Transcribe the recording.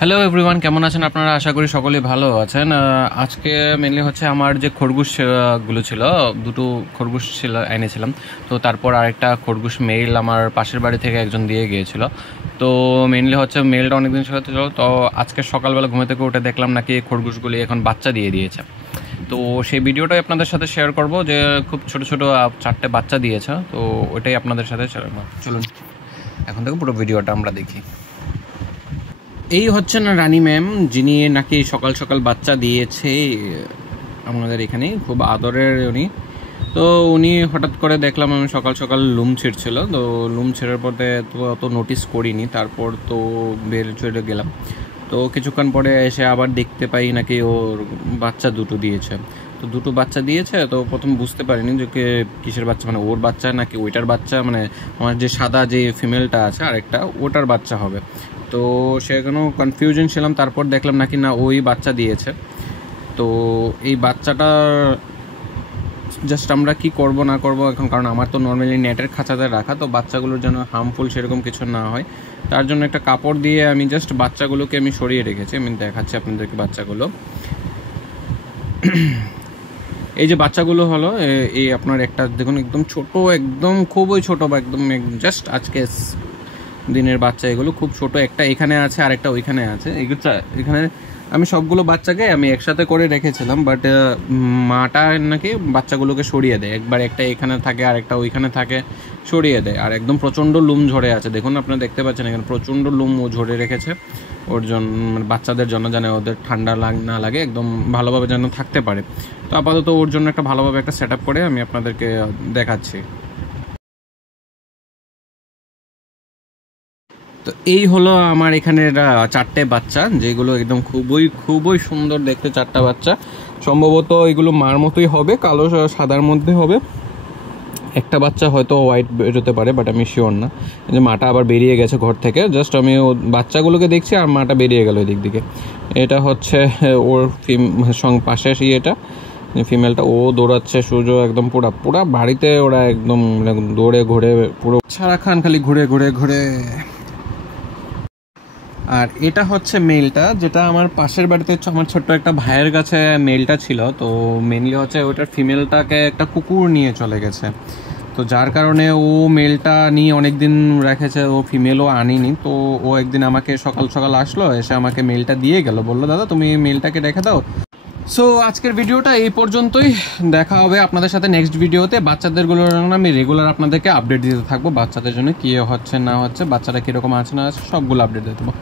Hello everyone, কেমন আছেন আপনারা? আশা করি সকলেই ভালো আছেন। আজকে মেনলি হচ্ছে আমার যে খরগোশগুলো ছিল, দুটো খরগোশ এনেছিলাম। তো তারপর আরেকটা খরগোশ মেল আমার পাশের বাড়ি থেকে একজন দিয়ে গিয়েছিল। তো মেনলি হচ্ছে মেলটা অনেকদিন ছিল, তো আজকে সকালবেলা ঘুমে থেকে উঠে দেখলাম নাকি খরগোশগুলি এখন বাচ্চা দিয়ে দিয়েছে। তো সেই ভিডিওটাই আপনাদের সাথে শেয়ার করব, যে খুব ছোট ছোট 4টে বাচ্চা দিয়েছে। তো ওইটাই আপনাদের সাথে শেয়ার করব। চলুন এখন থেকে পুরো ভিডিওটা আমরা দেখি। এই হচ্ছেন রানী ম্যাম, যিনি নাকি সকাল সকাল বাচ্চা দিয়েছে আমাদের এখানে, খুব আদরের উনি। তো উনি হঠাৎ করে দেখলাম আমি সকাল সকাল লুম ছিঁড়ছিল, তো লুম ছেড়ার পরে তো অত নোটিস করিনি। তারপর তো বের চলে গেলাম, তো কিছুক্ষণ পরে এসে আবার দেখতে পাই নাকি ওর বাচ্চা দুটো দিয়েছে। তো দুটো বাচ্চা দিয়েছে, তো প্রথম বুঝতে পারিনি যে কিসের বাচ্চা, মানে ওর বাচ্চা নাকি ওইটার বাচ্চা, মানে আমার যে সাদা যে ফিমেলটা আছে আরেকটা, ওটার বাচ্চা হবে। তো সেখানেও কনফিউশন ছিলাম। তারপর দেখলাম নাকি না ওই বাচ্চা দিয়েছে। তো এই বাচ্চাটা জাস্ট আমরা কি করব না করব এখন, কারণ আমার তো নর্মালি নেটের খাঁচাতে রাখা, তো বাচ্চাগুলোর যেন হার্মফুল সেরকম কিছু না হয়, তার জন্য একটা কাপড় দিয়ে আমি জাস্ট বাচ্চাগুলোকে আমি সরিয়ে রেখেছি। আমি দেখাচ্ছি আপনাদেরকে বাচ্চাগুলো। এই যে বাচ্চাগুলো হলো, এই আপনার একটা দেখুন একদম ছোট, একদম খুবই ছোট, বা একদম জাস্ট আজকে দিনের বাচ্চা। এগুলো খুব ছোট, একটা এখানে আছে আর একটা ওইখানে আছে। এখানে আমি সবগুলো বাচ্চাকে আমি একসাথে করে রেখেছিলাম, বাট মাটা নাকি বাচ্চাগুলোকে সরিয়ে দেয়, একবার একটা এখানে থাকে আর একটা ওইখানে থাকে, সরিয়ে দেয়। আর একদম প্রচণ্ড লুম ঝরে আছে, দেখুন আপনারা দেখতে পাচ্ছেন এখানে প্রচণ্ড লুম ও ঝরে রেখেছে ওর জন্য, মানে বাচ্চাদের জন্য, যেন ওদের ঠান্ডা না লাগে, একদম ভালোভাবে যেন থাকতে পারে। তো আপাতত ওর জন্য একটা ভালোভাবে একটা সেট আপ করে আমি আপনাদেরকে দেখাচ্ছি। তো এই হলো আমার এখানে 4টে বাচ্চা, যেগুলো একদম খুবই খুবই সুন্দর দেখতে। 4টা বাচ্চা সম্ভবত এগুলো মার মতোই হবে, কালো সাদার মধ্যে হবে। একটা বাচ্চা হয়তো হোয়াইট বেরোতে পারে, বাট আমি শিওর না। যে মাটা আবার বেরিয়ে গেছে ঘর থেকে, জাস্ট আমি ও বাচ্চাগুলোকে দেখছি আর মাটা বেরিয়ে গেল ওই দিক দিকে। এটা হচ্ছে ওর পাশে এটা ফিমেলটা, ও দৌড়াচ্ছে সূর্য একদম পুরা পুরা বাড়িতে, ওরা একদম দৌড়ে ঘুরে পুরো সারাক্ষণ খালি ঘুরে ঘুরে ঘুরে। আর এটা হচ্ছে মেলটা, যেটা আমার পাশের বাড়িতে আমার ছোট্ট একটা ভাইয়ের কাছে মেলটা ছিল। তো মেনলি হচ্ছে ওটার ফিমেলটাকে একটা কুকুর নিয়ে চলে গেছে, তো যার কারণে ও মেলটা নিয়ে অনেক দিন রেখেছে, ও ফিমেলও আনিনি। তো ও একদিন আমাকে সকাল সকাল আসলো, এসে আমাকে মেলটা দিয়ে গেল, বললো দাদা তুমি মেলটাকে রেখে দাও। সো আজকের ভিডিওটা এই পর্যন্তই, দেখা হবে আপনাদের সাথে নেক্সট ভিডিওতে। বাচ্চাদেরগুলোর জন্য আমি রেগুলার আপনাদেরকে আপডেট দিতে থাকবো, বাচ্চাদের জন্য কী হচ্ছে না হচ্ছে, বাচ্চারা কীরকম আছে না আছে সবগুলো আপডেট দিয়ে দেবো।